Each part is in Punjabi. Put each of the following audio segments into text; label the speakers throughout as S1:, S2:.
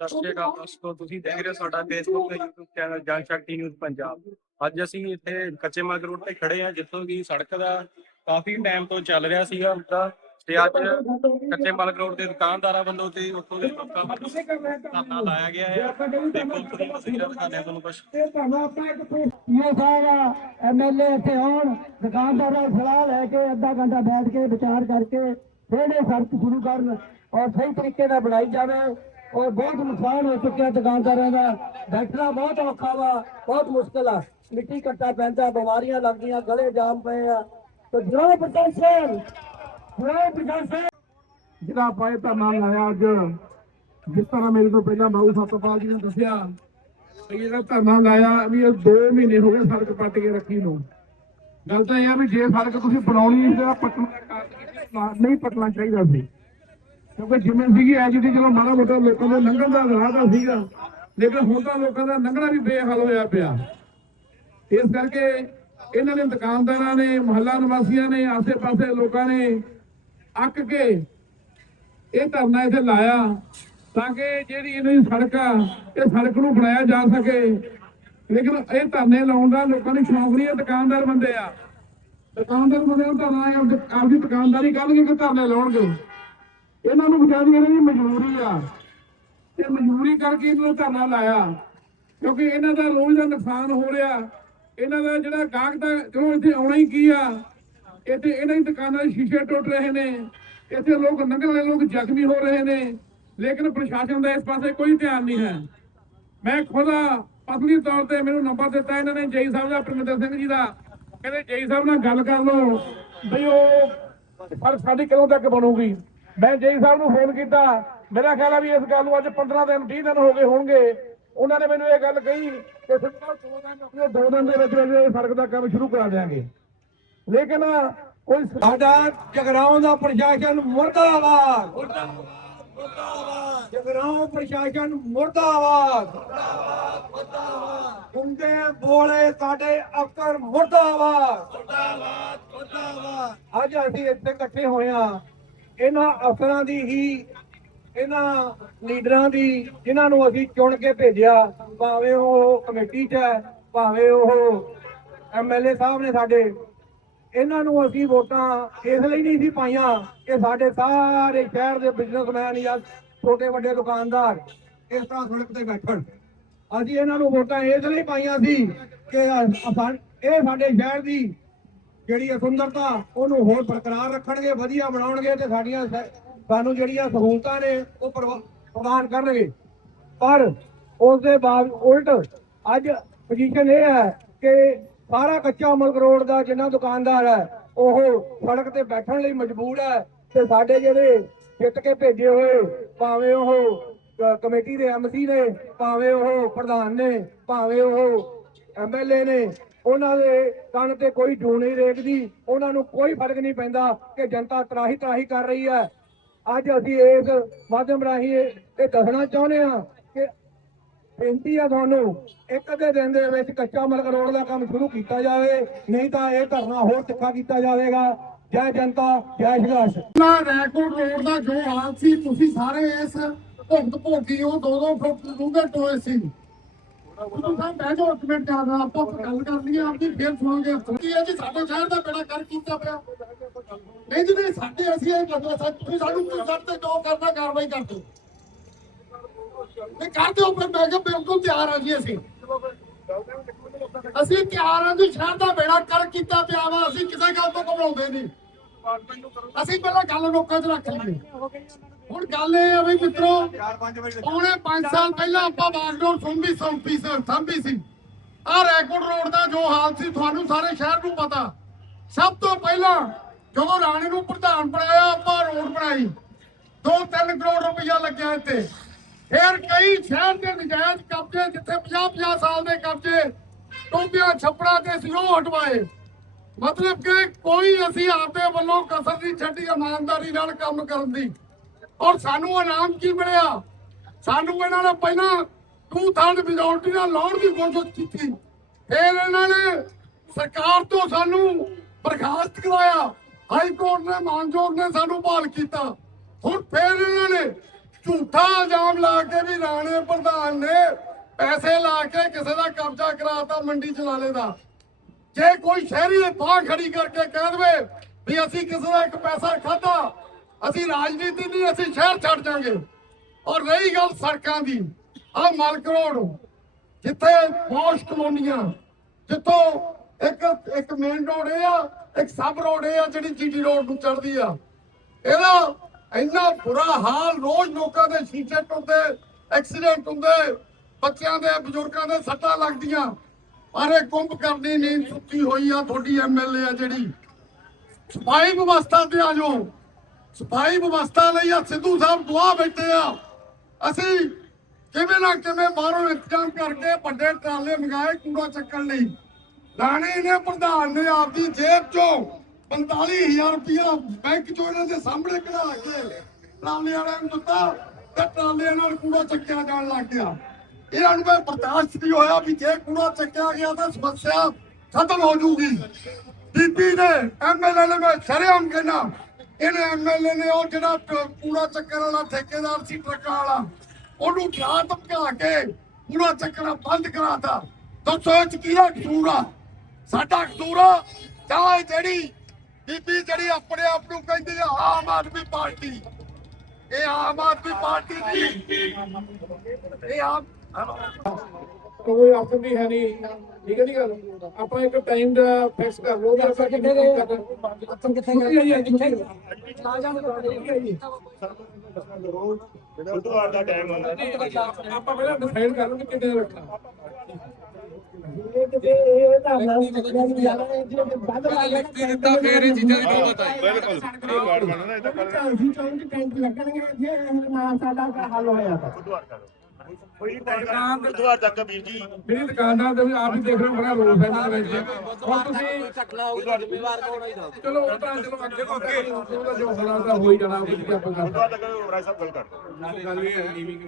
S1: ਸਤਿ ਸ਼੍ਰੀ ਅਕਾਲ ਦੋਸਤੋ, ਤੁਸੀਂ ਦੇਖ ਰਹੇ ਹੋ ਸਾਡਾ ਫੇਸਬੁੱਕ ਤੇ YouTube ਚੈਨਲ ਜਨ ਸ਼ਕਤੀ ਨਿਊਜ਼ ਪੰਜਾਬ। ਅੱਜ ਅਸੀਂ ਇੱਥੇ ਕੱਚੇ ਮਾਰਗ ਰੋਡ ਤੇ ਖੜੇ ਹਾਂ, ਜਿੱਥੋਂ ਕਿ ਸੜਕ ਦਾ ਕਾਫੀ ਟਾਈਮ ਤੋਂ ਚੱਲ ਰਿਹਾ ਸੀਗਾ ਮੁੱਦਾ ਤੇ ਅੱਜ ਕੱਚੇ ਮਾਰਗ ਰੋਡ ਦੇ ਦੁਕਾਨਦਾਰਾਂ ਵੱਲੋਂ ਤੇ ਉੱਥੋਂ ਦੇ ਲੋਕਾਂ ਵੱਲੋਂ ਧਰਨਾ ਲਾਇਆ ਗਿਆ ਹੈ ਦੇਖੋ, ਤੁਸੀਂ ਤਸਵੀਰਾਂ ਦਿਖਾਉਂਦੇ ਤੁਹਾਨੂੰ ਕੁਛ।
S2: ਇਹ ਤੁਹਾਨੂੰ ਆਪਾਂ ਇੱਕ ਇਹ ਸਾਰਾ ਐਮਐਲਏ ਇੱਥੇ ਆਉਣ, ਦੁਕਾਨਦਾਰਾਂ ਸਲਾਹ ਲੈ ਕੇ ਅੱਧਾ ਘੰਟਾ ਬੈਠ ਕੇ ਵਿਚਾਰ ਕਰਕੇ, ਫਿਰ ਇਹ ਸੜਕ ਸ਼ੁਰੂ ਕਰਨ ਔਰ ਸਹੀ ਤਰੀਕੇ ਨਾਲ ਬਣਾਈ ਜਾਵੇ। ਔਰ ਬਹੁਤ ਨੁਕਸਾਨ ਹੋ ਚੁੱਕਿਆ ਦੁਕਾਨਦਾਰਾਂ ਦਾ। ਬੈਠਣਾ ਬਹੁਤ ਔਖਾ ਵਾ, ਬਹੁਤ ਮੁਸ਼ਕਲ ਆ। ਮਿੱਟੀ ਕੱਟਾ ਪੈਂਦਾ, ਬਿਮਾਰੀਆਂ ਲੱਗਦੀਆਂ, ਗਲੇ ਜਾਮ ਪਏ ਆ। ਤੇ ਜਨਾਬ ਪ੍ਰਸ਼ਾਸਨ ਜਨਾਬ ਪ੍ਰਸ਼ਾਸਨ। ਜਿਹੜਾ ਆਪਾਂ ਇਹ ਧਰਨਾ ਲਾਇਆ ਅੱਜ। ਜਿਸ ਤਰ੍ਹਾਂ ਮੇਰੇ ਤੋਂ ਪਹਿਲਾਂ ਬਾਬੂ ਸਤਪਾਲ ਜੀ ਨੇ ਦੱਸਿਆ ਇਹ ਧਰਨਾ ਲਾਇਆ ਵੀ ਇਹ 2 ਮਹੀਨੇ ਹੋ ਗਏ ਸੜਕ ਪੱਟ ਕੇ ਰੱਖੀ ਨੂੰ। ਗੱਲ ਤਾਂ ਇਹ ਆ ਵੀ ਜੇ ਸੜਕ ਤੁਸੀਂ ਬਣਾਉਣੀ ਸੀ ਤਾਂ ਪੱਟਣ ਦਾ ਕਾਰਨ ਨਹੀਂ ਪੱਟਣਾ ਚਾਹੀਦਾ ਸੀ। ਕਿਉਂਕਿ ਜਿਵੇਂ ਸੀਗੀ ਐ ਜਿਹਦੀ ਚਲੋ ਮਾੜਾ ਮੋਟਾ ਲੋਕਾਂ ਦੇ ਲੰਘਣ ਦਾ ਰਾਹ ਤਾਂ ਸੀਗਾ, ਲੇਕਿਨ ਹੁਣ ਤਾਂ ਲੋਕਾਂ ਦਾ ਲੰਘਣਾ ਵੀ ਬੇਹਾਲ ਹੋਇਆ ਪਿਆ। ਇਸ ਕਰਕੇ ਇਹਨਾਂ ਨੇ ਦੁਕਾਨਦਾਰਾਂ ਨੇ, ਮੁਹੱਲਾ ਨਿਵਾਸੀਆਂ ਨੇ, ਆਸੇ-ਪਾਸੇ ਲੋਕਾਂ ਨੇ ਅੱਕ ਕੇ ਇਹ ਧਰਨਾ ਇੱਥੇ ਲਾਇਆ ਤਾਂ ਕਿ ਜਿਹੜੀ ਇਹਨਾਂ ਦੀ ਸੜਕ ਆ, ਇਹ ਸੜਕ ਨੂੰ ਬਣਾਇਆ ਜਾ ਸਕੇ। ਲੇਕਿਨ ਇਹ ਧਰਨੇ ਲਾਉਣ ਦਾ ਲੋਕਾਂ ਨੂੰ ਸ਼ੌਂਕ ਨਹੀਂ ਹੈ ਦੁਕਾਨਦਾਰ ਬੰਦੇ ਆ। ਦੁਕਾਨਦਾਰ ਬੰਦੇ ਨੂੰ ਧਰਨਾ ਹੈ ਆਪਦੀ ਦੁਕਾਨਦਾਰੀ ਕਰਨਗੇ ਕਿ ਧਰਨੇ ਲਾਉਣਗੇ। ਇਹਨਾਂ ਨੂੰ ਵਿਚਾਰੀ ਇਹਨਾਂ ਦੀ ਮਜਬੂਰੀ ਆ। ਤੇ ਮਜਬੂਰੀ ਕਰਕੇ ਇਹਨਾਂ ਨੂੰ ਧਰਨਾ ਲਾਇਆ। ਕਿਉਂਕਿ ਇਹਨਾਂ ਦਾ ਰੋਜ਼ ਦਾ ਨੁਕਸਾਨ ਹੋ ਰਿਹਾ। ਇਹਨਾਂ ਦਾ ਜਿਹੜਾ ਗਾਹਕ ਦਾ ਚਲੋ ਇੱਥੇ ਆਉਣਾ ਹੀ ਕੀ ਆ। ਇੱਥੇ ਇਹਨਾਂ ਦੀ ਦੁਕਾਨਾਂ ਦੇ ਸ਼ੀਸ਼ੇ ਟੁੱਟ ਰਹੇ ਨੇ। ਇੱਥੇ ਲੋਕ ਲੰਘਣ ਵਾਲੇ ਲੋਕ ਜ਼ਖਮੀ ਹੋ ਰਹੇ ਨੇ। ਲੇਕਿਨ ਪ੍ਰਸ਼ਾਸਨ ਦਾ ਇਸ ਪਾਸੇ ਕੋਈ ਧਿਆਨ ਨਹੀਂ ਹੈ। ਮੈਂ ਖੁਦਾ ਅਸਲੀ ਤੌਰ ਤੇ ਮੈਨੂੰ ਨੰਬਰ ਦਿੱਤਾ ਇਹਨਾਂ ਨੇ, ਜਈ ਸਾਹਿਬ ਦਾ, ਪਰਮਿੰਦਰ ਸਿੰਘ ਜੀ ਦਾ। ਕਹਿੰਦੇ ਜਈ ਸਾਹਿਬ ਨਾਲ ਗੱਲ ਕਰ ਲਓ। ਬਈ ਉਹ ਪਰ ਸਾਡੀ ਕਦੋਂ ਤੱਕ ਬਣੂਗੀ? ਮੈਂ ਜਈ ਸਾਹਿਬ ਨੂੰ ਫੋਨ ਕੀਤਾ। ਮੇਰਾ ਖਿਆਲ ਆ ਵੀ ਇਸ ਗੱਲ ਨੂੰ ਅੱਜ 15 ਦਿਨ 20 ਦਿਨ ਹੋ ਗਏ ਹੋਣਗੇ। ਉਹਨਾਂ ਨੇ ਮੈਨੂੰ ਇਹ ਗੱਲ ਕਹੀ ਕਿ ਸਿੱਧਾ ਦੋ ਦਿਨ ਆਪਣੇ ਦੋ ਦਿਨ ਦੇ ਵਿੱਚ ਵਿੱਚ ਸੜਕ ਦਾ ਕੰਮ ਸ਼ੁਰੂ ਕਰਾ ਦਿਆਂਗੇ। ਲੇਕਿਨ ਕੋਈ ਸਾਡਾ ਜਗਰਾਉਂ ਦਾ ਪ੍ਰਸ਼ਾਸਨ ਮੁਰਦਾਬਾਦ। ਜਗਰਾਉਂ ਪ੍ਰਸ਼ਾਸਨ ਮੁਰਦਾਬਾਦ। ਹੁੰਦੇ ਬੋਲੇ ਸਾਡੇ ਅਫਸਰ ਮੁਰਦਾਬਾਦ। ਮੁਰਦਾਬਾਦ ਮੁਰਦਾਬਾਦ ਅੱਜ ਅਸੀਂ ਇੱਥੇ ਇਕੱਠੇ ਹੋਏ ਆ ਇਹਨਾਂ ਅਫਸਰਾਂ ਦੀ ਹੀ, ਇਹਨਾਂ ਲੀਡਰਾਂ ਦੀ ਜਿਨ੍ਹਾਂ ਨੂੰ ਅਸੀਂ ਚੁਣ ਕੇ ਭੇਜਿਆ, ਭਾਵੇਂ ਉਹ ਕਮੇਟੀ 'ਚ ਹੈ, ਭਾਵੇਂ ਉਹ ਐਮਐਲਏ ਸਾਹਿਬ ਨੇ ਸਾਡੇ, ਇਹਨਾਂ ਨੂੰ ਅਸੀਂ ਵੋਟਾਂ ਇਸ ਲਈ ਨਹੀਂ ਸੀ ਪਾਈਆਂ ਕਿ ਸਾਡੇ ਸਾਰੇ ਸ਼ਹਿਰ ਦੇ ਬਿਜ਼ਨਸਮੈਨ ਜਾਂ ਛੋਟੇ ਵੱਡੇ ਦੁਕਾਨਦਾਰ ਇਸ ਤਰ੍ਹਾਂ ਸੜਕ ਤੇ ਬੈਠਣ। ਅਸੀਂ ਇਹਨਾਂ ਨੂੰ ਵੋਟਾਂ ਇਸ ਲਈ ਪਾਈਆਂ ਸੀ ਕਿ ਇਹ ਸਾਡੇ ਸ਼ਹਿਰ ਦੀ ਜਿਹੜੀ ਸੁੰਦਰਤਾ, ਉਹਨੂੰ ਹੋਰ ਬਰਕਰਾਰ ਰੱਖਣਗੇ, ਵਧੀਆ ਬਣਾਉਣਗੇ ਤੇ ਸਾਡੀਆਂ ਸਾਨੂੰ ਜਿਹੜੀਆਂ ਸਹੂਲਤਾਂ ਨੇ, ਉਹ ਪ੍ਰਦਾਨ ਕਰਨਗੇ। ਪਰ ਉਸ ਦੇ ਬਾਅਦ ਉਲਟ ਅੱਜ ਪੋਜੀਸ਼ਨ ਇਹ ਹੈ ਕਿ ਸਾਰਾ ਕੱਚਾ ਮੁਲਕ ਰੋਡ ਦਾ ਜਿੰਨਾ ਦੁਕਾਨਦਾਰ ਹੈ, ਉਹ ਸੜਕ ਤੇ ਬੈਠਣ ਲਈ ਮਜਬੂਰ ਹੈ ਤੇ ਸਾਡੇ ਜਿਹੜੇ ਜਿੱਤ ਕੇ ਭੇਜੇ ਹੋਏ, ਭਾਵੇਂ ਉਹ ਕਮੇਟੀ ਦੇ ਐਮਸੀ ਨੇ, ਭਾਵੇਂ ਉਹ ਪ੍ਰਧਾਨ ਨੇ, ਭਾਵੇਂ ਉਹ ਐਮਐਲਏ ਨੇ ਉਹਨਾਂ ਦੇ ਕੰਨ ਤੇ ਕੋਈ ਜੂ ਨਹੀਂ ਰੇਕਦੀ ਉਹਨਾਂ ਨੂੰ ਕੋਈ ਫ਼ਰਕ ਨਹੀਂ ਪੈਂਦਾ ਕਿ ਜਨਤਾ ਤਰਾਹੀ ਤਰਾਹੀ ਕਰ ਰਹੀ ਹੈ। ਅੱਜ ਅਸੀਂ ਇਸ ਮਾਧਿਅਮ ਰਾਹੀਂ ਇਹ ਦੱਸਣਾ ਚਾਹੁੰਦੇ ਹਾਂ ਕਿ ਬੇਨਤੀ ਆ ਤੁਹਾਨੂੰ, ਇੱਕ ਦੇ ਦਿਨ ਦੇ ਵਿੱਚ ਕੱਚਾ ਮਲਕ ਰੋਡ ਦਾ ਕੰਮ ਸ਼ੁਰੂ ਕੀਤਾ ਜਾਵੇ, ਨਹੀਂ ਤਾਂ ਇਹ ਧਰਨਾ ਹੋਰ ਤਿੱਖਾ ਕੀਤਾ ਜਾਵੇਗਾ। ਜੈ ਜਨਤਾ, ਜੈ ਸੰਘਰਸ਼।
S3: ਨਾ ਰੈਕੋਰਡ ਰੋਡ ਦਾ ਜੋ ਹਾਲ ਸੀ, ਤੁਸੀਂ ਸਾਰੇ ਇਸ ਭੁਗਤ ਭੋਗੀ ਉਹ ਦੋ ਦੋ ਫੁੱਟ ਡੂੰਘੇ ਟੋਏ ਸੀ। ਤੁਸੀਂ ਸਾਹਿਬ ਬਹਿ ਜਾਓ ਇੱਕ ਮਿੰਟ ਆ ਆਪਾਂ ਗੱਲ ਕਰਨੀ ਆ ਆਪਦੀ ਫੇਰ ਸੁਣਾਂਗੇ ਕੀ ਹੈ ਜੀ, ਸਾਡੇ ਸ਼ਹਿਰ ਦਾ ਬੇੜਾ ਕਰ ਕੀਤਾ ਪਿਆ। ਨਹੀਂ ਜੀ, ਨਹੀਂ, ਸਾਡੇ ਅਸੀਂ ਇਹ ਬੰਦਾ ਸਾ, ਤੁਸੀਂ ਸਾਨੂੰ ਕੋਈ ਤੇ ਜੋ ਕਰਨਾ, ਕਾਰਵਾਈ ਕਰ ਨਹੀਂ, ਕਰ ਦਿਓ, ਪਰ ਮੈਂ ਕਿਹਾ ਬਿਲਕੁਲ ਤਿਆਰ ਆ ਜੀ ਅਸੀਂ। ਅਸੀਂ ਤਿਆਰ ਆ ਜੀ, ਸ਼ਹਿਰ ਦਾ ਬੇੜਾ ਕਰ ਕੀਤਾ ਪਿਆ ਵਾ, ਅਸੀਂ ਕਿਸੇ ਗੱਲ ਤੋਂ ਘਬਰਾਉਂਦੇ ਨਹੀਂ। ਅਸੀਂ ਪਹਿਲਾਂ ਗੱਲ ਲੋਕਾਂ 'ਚ ਰੱਖ ਲਈਏ ਹੁਣ ਗੱਲ ਇਹ ਆ ਵੀ ਮਿੱਤਰੋ ਪੌਣੇ 5 ਸਾਲ ਪਹਿਲਾਂ ਆਪਾਂ ਬਾਗਡੋਰ ਸੁੰਬੀ ਸੰਪੀ ਸੰਭੀ ਸੀ। ਆਹ ਰੈਕੋਰਡ ਰੋਡ ਦਾ ਜੋ ਹਾਲ ਸੀ ਤੁਹਾਨੂੰ ਸਾਰੇ ਸ਼ਹਿਰ ਨੂੰ ਪਤਾ। ਸਭ ਤੋਂ ਪਹਿਲਾਂ ਜਦੋਂ ਰਾਣੇ ਨੂੰ ਪ੍ਰਧਾਨ ਬਣਾਇਆ ਆਪਾਂ ਰੋਡ ਬਣਾਈ। 2-3 ਕਰੋੜ ਰੁਪਇਆ ਲੱਗਿਆ ਇੱਥੇ। ਫਿਰ ਕਈ ਸ਼ਹਿਰ ਦੇ ਨਜਾਇਜ਼ ਕਬਜ਼ੇ ਜਿੱਥੇ 50-50 ਸਾਲ ਦੇ ਕਬਜ਼ੇ ਟੋਬਿਆਂ ਛੱਪੜਾਂ ਤੇ ਸੀ ਉਹ ਹਟਵਾਏ। ਮਤਲਬ ਕਿ ਕੋਈ ਅਸੀਂ ਆਪਦੇ ਵੱਲੋਂ ਕਸਰ ਨਹੀਂ ਛੱਡੀ ਇਮਾਨਦਾਰੀ ਨਾਲ ਕੰਮ ਕਰਨ ਦੀ। ਔਰ ਸਾਨੂੰ ਇਨਾਮ ਕੀ ਮਿਲਿਆ? ਸਾਨੂੰ ਇਹਨਾਂ ਨੇ ਪਹਿਲਾਂ ਟੂ ਥਰਡ ਮੈਜੋਰਟੀ ਨਾਲ ਲਾਉਣ ਦੀ ਕੋਸ਼ਿਸ਼ ਕੀਤੀ। ਫਿਰ ਇਹਨਾਂ ਨੇ ਸਰਕਾਰ ਤੋਂ ਸਾਨੂੰ ਬਰਖਾਸਤ ਕਰਾਇਆ ਹਾਈ ਕੋਰਟ ਨੇ ਮਾਨਜੋਰ ਨੇ ਸਾਨੂੰ ਬਹਾਲ ਕੀਤਾ। ਹੁਣ ਫਿਰ ਇਹਨਾਂ ਨੇ ਝੂਠਾ ਇਲਜ਼ਾਮ ਲਾ ਕੇ ਵੀ ਰਾਣੇ ਪ੍ਰਧਾਨ ਨੇ ਪੈਸੇ ਲਾ ਕੇ ਕਿਸੇ ਦਾ ਕਬਜ਼ਾ ਕਰਾਤਾ ਮੰਡੀ ਚਲਾਲੇ ਦਾ। ਜੇ ਕੋਈ ਸ਼ਹਿਰੀ ਬਾਹ ਖੜੀ ਕਰਕੇ ਕਹਿ ਦੇਵੇ ਵੀ ਅਸੀਂ ਕਿਸੇ ਦਾ ਇੱਕ ਪੈਸਾ ਖਾਦਾ ਅਸੀਂ ਰਾਜਨੀਤੀ ਨਹੀਂ ਅਸੀਂ ਸ਼ਹਿਰ ਛੱਡ ਜਾਾਂਗੇ ਔਰ ਰਹੀ ਗੱਲ ਸੜਕਾਂ ਦੀ ਆ ਮਲਕ ਰੋਡ, ਜਿੱਥੇ ਪੌਸ਼ ਕਲੋਨੀਆਂ, ਜਿੱਥੋਂ ਇੱਕ ਇੱਕ ਮੇਨ ਰੋਡ ਇਹ ਆ, ਇੱਕ ਸਬ ਰੋਡ ਇਹ ਆ ਜਿਹੜੀ ਜੀਟੀ ਰੋਡ ਨੂੰ ਚੜਦੀ ਆ। ਇਹਦਾ ਇੰਨਾ ਬੁਰਾ ਹਾਲ, ਰੋਜ਼ ਲੋਕਾਂ ਦੇ ਸ਼ੀਸ਼ੇ ਟੁੱਟਦੇ ਐਕਸੀਡੈਂਟ ਹੁੰਦੇ, ਬੱਚਿਆਂ ਦੇ, ਬਜ਼ੁਰਗਾਂ ਦੇ ਸੱਟਾਂ ਲੱਗਦੀਆਂ। ਪਰ ਇਹ ਕੁੰਭ ਕਰਨੀ ਨੀਂਦ ਸੁੱਤੀ ਹੋਈ ਆ, ਤੁਹਾਡੀ ਐਮਐਲਏ ਆ ਜਿਹੜੀ। ਸਫ਼ਾਈ ਵਿਵਸਥਾ ਤੇ ਆ ਜਾਓ। ਸਫ਼ਾਈ ਵਿਵਸਥਾ ਲਈ ਆ ਸਿੱਧੂ ਸਾਹਿਬ ਦੁਆ ਬੈਠੇ ਆ। ਅਸੀਂ ਕਿਵੇਂ ਨਾ ਕਿਵੇਂ ਬਾਹਰੋਂ ਇੰਤਜ਼ਾਮ ਕਰਕੇ ਵੱਡੇ ਟਰਾਲੇ ਮੰਗਾਏ ਕੂੜਾ ਚੱਕਣ ਲਈ। ਰਾਣੇ ਨੇ, ਪ੍ਰਧਾਨ ਨੇ ਆਪਦੀ ਜੇਬ ਚੋਂ 45000 ਰੁਪਇਆ ਬੈਂਕ ਚੋਂ ਇਹਨਾਂ ਦੇ ਸਾਹਮਣੇ ਕਢਾ ਕੇ ਟਰਾਲੇ ਵਾਲਿਆਂ ਨੂੰ ਦਿੱਤਾ ਤੇ ਟਰਾਲੇ ਨਾਲ ਕੂੜਾ ਚੱਕਿਆ ਜਾਣ ਲੱਗ ਗਿਆ। ਇਹਨਾਂ ਨੂੰ ਮੈਂ ਬਰਦਾਸ਼ਤ ਨਹੀਂ ਹੋਇਆ ਵੀ ਜੇ ਕੂੜਾ ਚੱਕਿਆ ਗਿਆ ਤਾਂ ਸਮੱਸਿਆ ਖਤਮ ਹੋ ਜੂਗੀ ਬੀਬੀ ਨੇ ਐਮਐਲਏ ਨੇ ਮੈਂ ਸ਼ਰੇਆਮ ਕਹਿਣਾ ਇਹਨੇ ਐਮਐਲਏ ਨੇ ਉਹ ਜਿਹੜਾ ਕੂੜਾ ਚੱਕਣ ਵਾਲਾ ਠੇਕੇਦਾਰ ਸੀ ਟਰੱਕਾਂ ਵਾਲਾ, ਉਹਨੂੰ ਡਰਾ ਧਮਕਾ ਕੇ ਕੂੜਾ ਚੱਕਣਾ ਬੰਦ ਕਰਾਤਾ। ਦੱਸੋ ਇਹ ਕਿਹਦਾ ਕਸੂਰ ਆ? ਸਾਡਾ ਕਸੂਰ ਆ, ਜਾਂ ਜਿਹੜੀ ਬੀਬੀ ਜਿਹੜੀ ਆਪਣੇ ਆਪ ਨੂੰ ਕਹਿੰਦੀ ਆ ਆਮ ਆਦਮੀ ਪਾਰਟੀ? ਇਹ ਆਮ ਆਦਮੀ ਪਾਰਟੀ ਦੀ ਇਹ ਆਮ
S4: ਕੋਈ ਆਪਸ਼ਨ ਵੀ ਹੈ ਨਹੀਂ। ਠੀਕ ਹੈ ਨਹੀਂ ਗੱਲ? ਆਪਾਂ ਇੱਕ ਟਾਈਮ ਦਾ ਫਿਕਸ ਕਰ ਲਓ ਵੀ ਆਪਾਂ ਕਿੰਨੇ ਕਰਨਾ
S2: ਅਸਲ ਕਿੱਥੇ
S4: ਹੈ
S2: ਗਏ
S4: ਜੀ, ਕਿੱਥੇ?
S2: ਨਾ ਜਾਣ
S5: ਬੁੱਧਵਾਰ ਦਾ ਟਾਈਮ ਹੁੰਦਾ
S4: ਆਪਾਂ ਪਹਿਲਾਂ ਡਿਸਾਈਡ ਕਰ ਲਓ ਕਿ ਕਿੰਨੇ ਦਾ ਰੱਖਣਾ
S2: ਇਹ ਤਾਂ ਨਾ। ਨਹੀਂ ਜਾਣਾ ਇਹ ਬੰਦ ਲਾ ਕੇ
S4: ਦਿੱਤਾ ਫੇਰ ਇਹ ਚੀਜ਼ਾਂ ਦੀ ਨੌਬਤ ਆਈ
S5: ਬਿਲਕੁਲ। ਇਹ ਵਾਰਡ ਬਣਨਾ ਇਹ ਤਾਂ ਕੱਲ
S2: ਅਸੀਂ ਚਾਹੁੰਦੇ ਟੈਂਕ ਲੱਗਣਗੇ ਜੇ ਨਾ ਸਾਡਾ ਹੱਲ ਹੋਇਆ ਤਾਂ।
S5: ਟਾਈਮ ਬੁੱਧਵਾਰ ਤੱਕ ਵੀਰ ਜੀ।
S4: ਮੇਰੀ ਦੁਕਾਨਦਾਰ ਦੇ ਵੀ ਆਪ ਹੀ ਦੇਖ ਰਹੇ ਹੋ ਬੜਾ ਰੋਸ ਹੈ ਦੇ ਵਿੱਚ। ਹੁਣ ਤੁਸੀਂ
S6: ਚੱਕਣਾ ਹੋਊਗਾ ਜ਼ਿੰਮੇਵਾਰ ਕੌਣ ਹੈ ਇਹਦਾ
S4: ਚਲੋ ਉਹ ਤਾਂ ਚਲੋ ਅੱਗੇ ਤੋਂ ਅੱਗੇ ਉਹਦਾ ਜੋ ਹੋਣਾ ਤਾਂ ਹੋ ਹੀ ਜਾਣਾ ਉਹ ਕੀ ਆਪਾਂ ਕਰ
S5: ਬੁੱਧਵਾਰ ਤੱਕ ਰਾਏ ਸਾਹਿਬ ਗੱਲ ਕਰ ਦਿਓ।
S4: ਗੱਲ ਇਹ ਹੈ। ਨੀਵੀਂ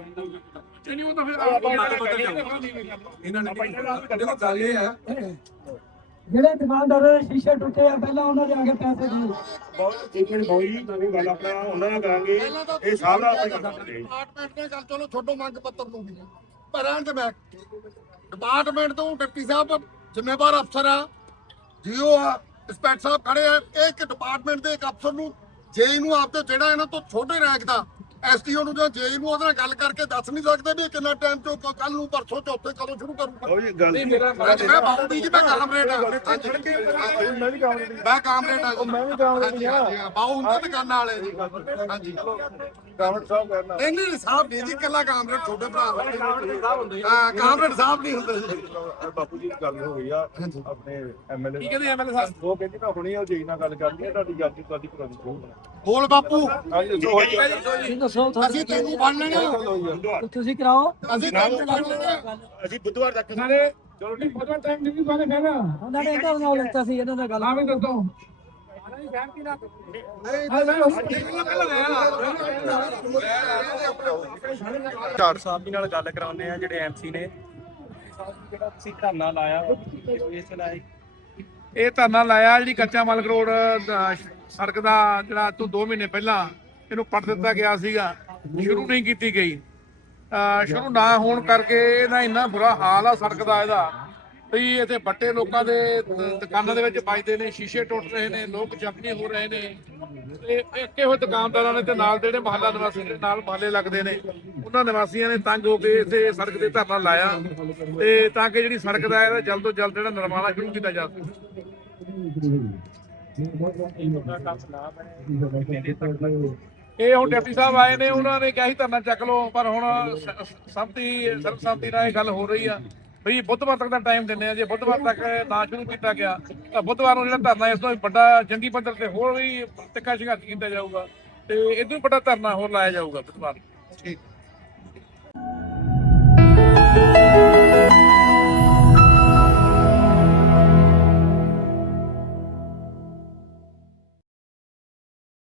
S4: ਚਲੋ ਉਹ ਤਾਂ ਫਿਰ ਆਪਾਂ ਇਹਨਾਂ ਨੇ ਦੇਖੋ ਗੱਲ ਇਹ ਹੈ
S2: ਜਿਹੜੇ ਦੁਕਾਨਦਾਰ ਦੇ ਸ਼ੀਸ਼ੇ ਟੁੱਟੇ ਆ ਪਹਿਲਾਂ ਉਹਨਾਂ ਦੇ ਆ ਕੇ ਪੈਸੇ ਦਿਓ।
S5: ਬਹੁਤ ਇੱਕ ਮਿੰਟ ਬਾਊ ਜੀ ਤੁਹਾਨੂੰ ਗੱਲ ਆਪਣਾ ਉਹਨਾਂ ਨਾਲ ਕਰਾਂਗੇ। ਇਹ ਸਾਹਿਬ ਨਾਲ ਆਪਾਂ ਗੱਲ ਕਰਦੇ
S3: ਡਿਪਾਰਟਮੈਂਟ ਨੇ। ਗੱਲ ਚਲੋ ਛੋਟੋ ਮੰਗ ਪੱਤਰ ਨੂੰ ਵੀ ਭਰਾਂ ਤੇ ਮੈਂ ਡਿਪਾਰਟਮੈਂਟ ਤੋਂ ਡਿਪਟੀ ਸਾਹਿਬ ਜ਼ਿੰਮੇਵਾਰ ਅਫਸਰ ਆ। ਜੀਓ ਆ ਇੰਸਪੈਕਟਰ ਸਾਹਿਬ ਖੜੇ ਆ। ਇੱਕ ਡਿਪਾਰਟਮੈਂਟ ਦੇ ਇੱਕ ਅਫਸਰ ਨੂੰ ਜੇਈ ਨੂੰ ਆਪਦੇ ਜਿਹੜਾ ਇਹਨਾਂ ਤੋਂ ਛੋਟੇ ਰੈਂਕ ਦਾ ਐਸਟੀਓ ਨੂੰ ਜਾਂ ਜੇਈ ਨੂੰ ਉਹਦੇ ਨਾਲ ਗੱਲ ਕਰਕੇ ਦੱਸ ਨਹੀਂ ਸਕਦੇ ਵੀ ਇਹ ਕਿੰਨਾ ਟਾਈਮ ਤੋਂ ਕੱਲ ਨੂੰ ਪਰਸੋਂ ਚੌਥੇ ਕਦੋਂ ਸ਼ੁਰੂ ਕਰੂਗਾ।
S5: ਬਾਊ ਜੀ ਗੱਲ
S4: ਨਹੀਂ ਮੇਰਾ
S3: ਅੱਜ ਮੈਂ ਬਾਉਂਡੀ ਜੀ ਮੈਂ ਕਾਮਰੇਡ ਆ। ਹਾਂਜੀ।
S5: ਮੈਂ ਵੀ ਕਹਾਂਗਾ
S3: ਮੈਂ ਕਾਮਰੇਡ ਆ
S5: ਮੈਂ ਵੀ ਕਾਮਰੇਡ
S3: ਹਾਂਜੀ ਹਾਂਜੀ ਹਾਂ, ਬਾਊ ਉਹਨਾਂ ਦੁਕਾਨਾਂ ਵਾਲੇ ਜੀ। ਹਾਂਜੀ।
S5: ਕਾਮਰੇਡ ਸਾਹਿਬ ਕਰਨਾ।
S3: ਨਹੀਂ ਨਹੀਂ ਸਾਹਿਬ ਨਹੀਂ ਜੀ ਕੱਲਾ ਕਾਮਰੇਡ ਛੋਟੇ ਭਰਾ। ਹੁੰਦੇ ਹਾਂ ਕਾਮਰੇਡ ਸਾਹਿਬ ਨਹੀਂ ਹੁੰਦੇ ਜੀ।
S5: ਬਾਪੂ ਜੀ ਗੱਲ ਹੋ ਗਈ ਆ। ਆਪਣੇ ਐਮਐਲਏ
S4: ਕੀ ਕਹਿੰਦੇ ਐਮਐਲਏ ਸਾਹਿਬ?
S5: ਉਹ ਕਹਿੰਦੀ ਮੈਂ ਹੁਣੀ ਉਹ ਜੀ ਨਾਲ ਗੱਲ ਕਰਨੀ ਹੈ ਤੁਹਾਡੀ ਗੱਲ ਤੁਹਾਡੀ ਕਰਾਉਣੀ ਚਾਹੂੰਗਾ
S3: ਬੋਲ ਬਾਪੂ।
S5: ਹਾਂਜੀ ਆ।
S2: ਦੱਸੋ
S3: ਅਸੀਂ ਤੈਨੂੰ ਫੜ ਲੈਣਾ।
S5: ਬੁੱਧਵਾਰ
S2: ਤੁਸੀਂ ਕਰਾਓ।
S3: ਅਸੀਂ ਤੈਨੂੰ ਫੜ ਲੈਣਾ।
S5: ਅਸੀਂ ਬੁੱਧਵਾਰ ਤੱਕ
S4: ਨਾਲੇ ਚਲੋ ਠੀਕ ਬਹੁਤ ਟਾਈਮ ਨਹੀਂ ਬਾਰੇ ਕਹਿਣਾ
S2: ਉਹਨਾਂ ਨੇ ਇਹਦਾ ਨਾਲ ਲੈਤਾ ਸੀ ਇਹਨਾਂ ਦਾ ਗੱਲ
S4: ਆ ਵੀ ਦੱਸੋ।
S1: ਚਾਰ ਸਾਹਿਬ ਜੀ ਨਾਲ ਗੱਲ ਕਰਾਉਂਦੇ ਆ ਜਿਹੜੇ ਐਮਸੀ ਨੇ। ਜਿਹੜਾ ਤੁਸੀਂ ਧਰਨਾ ਲਾਇਆ ਇਸ ਲਾਇ
S4: ਇਹ ਧਰਨਾ ਲਾਇਆ ਜਿਹੜੀ ਕੱਚਾ ਮਾਲਕ ਰੋਡ ਸੜਕ ਦਾ ਜਿਹੜਾ ਤੋਂ 2 ਮਹੀਨੇ ਪਹਿਲਾਂ ਇਹਨੂੰ ਪੱਟ ਦਿੱਤਾ ਗਿਆ ਸੀਗਾ। ਸ਼ੁਰੂ ਨਹੀਂ ਕੀਤੀ ਗਈ। ਸ਼ੁਰੂ ਨਾ ਹੋਣ ਕਰਕੇ ਇਹਦਾ ਇੰਨਾ ਬੁਰਾ ਹਾਲ ਆ ਸੜਕ ਦਾ ਇਹਦਾ। ਵੀ ਇੱਥੇ ਬੱਟੇ ਲੋਕਾਂ ਦੇ ਦੁਕਾਨਾਂ ਦੇ ਵਿੱਚ ਵੱਜਦੇ ਨੇ, ਸ਼ੀਸ਼ੇ ਟੁੱਟ ਰਹੇ ਨੇ, ਲੋਕ ਜ਼ਖਮੀ ਹੋ ਰਹੇ ਨੇ। ਤੇ ਇੱਕ ਇਹੋ ਦੁਕਾਨਦਾਰਾਂ ਨੇ ਤੇ ਨਾਲ ਜਿਹੜੇ ਮਹੱਲਾ ਨਿਵਾਸੀ ਦੇ ਨਾਲ ਮਹੱਲੇ ਲੱਗਦੇ ਨੇ। ਉਹਨਾਂ ਨਿਵਾਸੀਆਂ ਨੇ ਤੰਗ ਹੋ ਕੇ ਇੱਥੇ ਸੜਕ ਤੇ ਧਰਨਾ ਲਾਇਆ। ਤੇ ਤਾਂ ਕਿ ਜਿਹੜੀ ਸੜਕ ਦਾ ਇਹਦਾ ਜਲਦ ਤੋਂ ਜਲਦ ਜਿਹੜਾ ਨਿਰਮਾਣਾ ਸ਼ੁਰੂ ਕੀਤਾ ਜਾ ਸਕੇ। ਇਹ ਹੁਣ ਡਿਪਟੀ ਸਾਹਿਬ ਆਏ ਨੇ, ਉਹਨਾਂ ਨੇ ਕਿਹਾ ਸੀ ਧਰਨਾ ਚੱਕ ਲਓ, ਪਰ ਹੁਣ ਸ- ਸੰਮਤੀ, ਸਰਬਸੰਮਤੀ ਨਾਲ ਇਹ ਗੱਲ ਹੋ ਰਹੀ ਆ ਵੀ ਬੁੱਧਵਾਰ ਤੱਕ ਦਾ ਟਾਈਮ ਦਿੰਦੇ ਆ ਜੇ ਬੁੱਧਵਾਰ ਤੱਕ ਨਾ ਸ਼ੁਰੂ ਕੀਤਾ ਗਿਆ, ਤਾਂ ਬੁੱਧਵਾਰ ਨੂੰ ਜਿਹੜਾ ਧਰਨਾ ਇਸ ਤੋਂ ਵੱਡਾ ਜੰਗੀ ਪੱਧਰ ਤੇ ਹੋਰ ਵੀ ਤਿੱਖਾ ਸੰਘਰਸ਼ ਕੀਤਾ ਜਾਊਗਾ ਤੇ ਇਦੋਂ ਵੱਡਾ ਧਰਨਾ ਹੋਰ ਲਾਇਆ ਜਾਊਗਾ ਬੁੱਧਵਾਰ ਨੂੰ। ਠੀਕ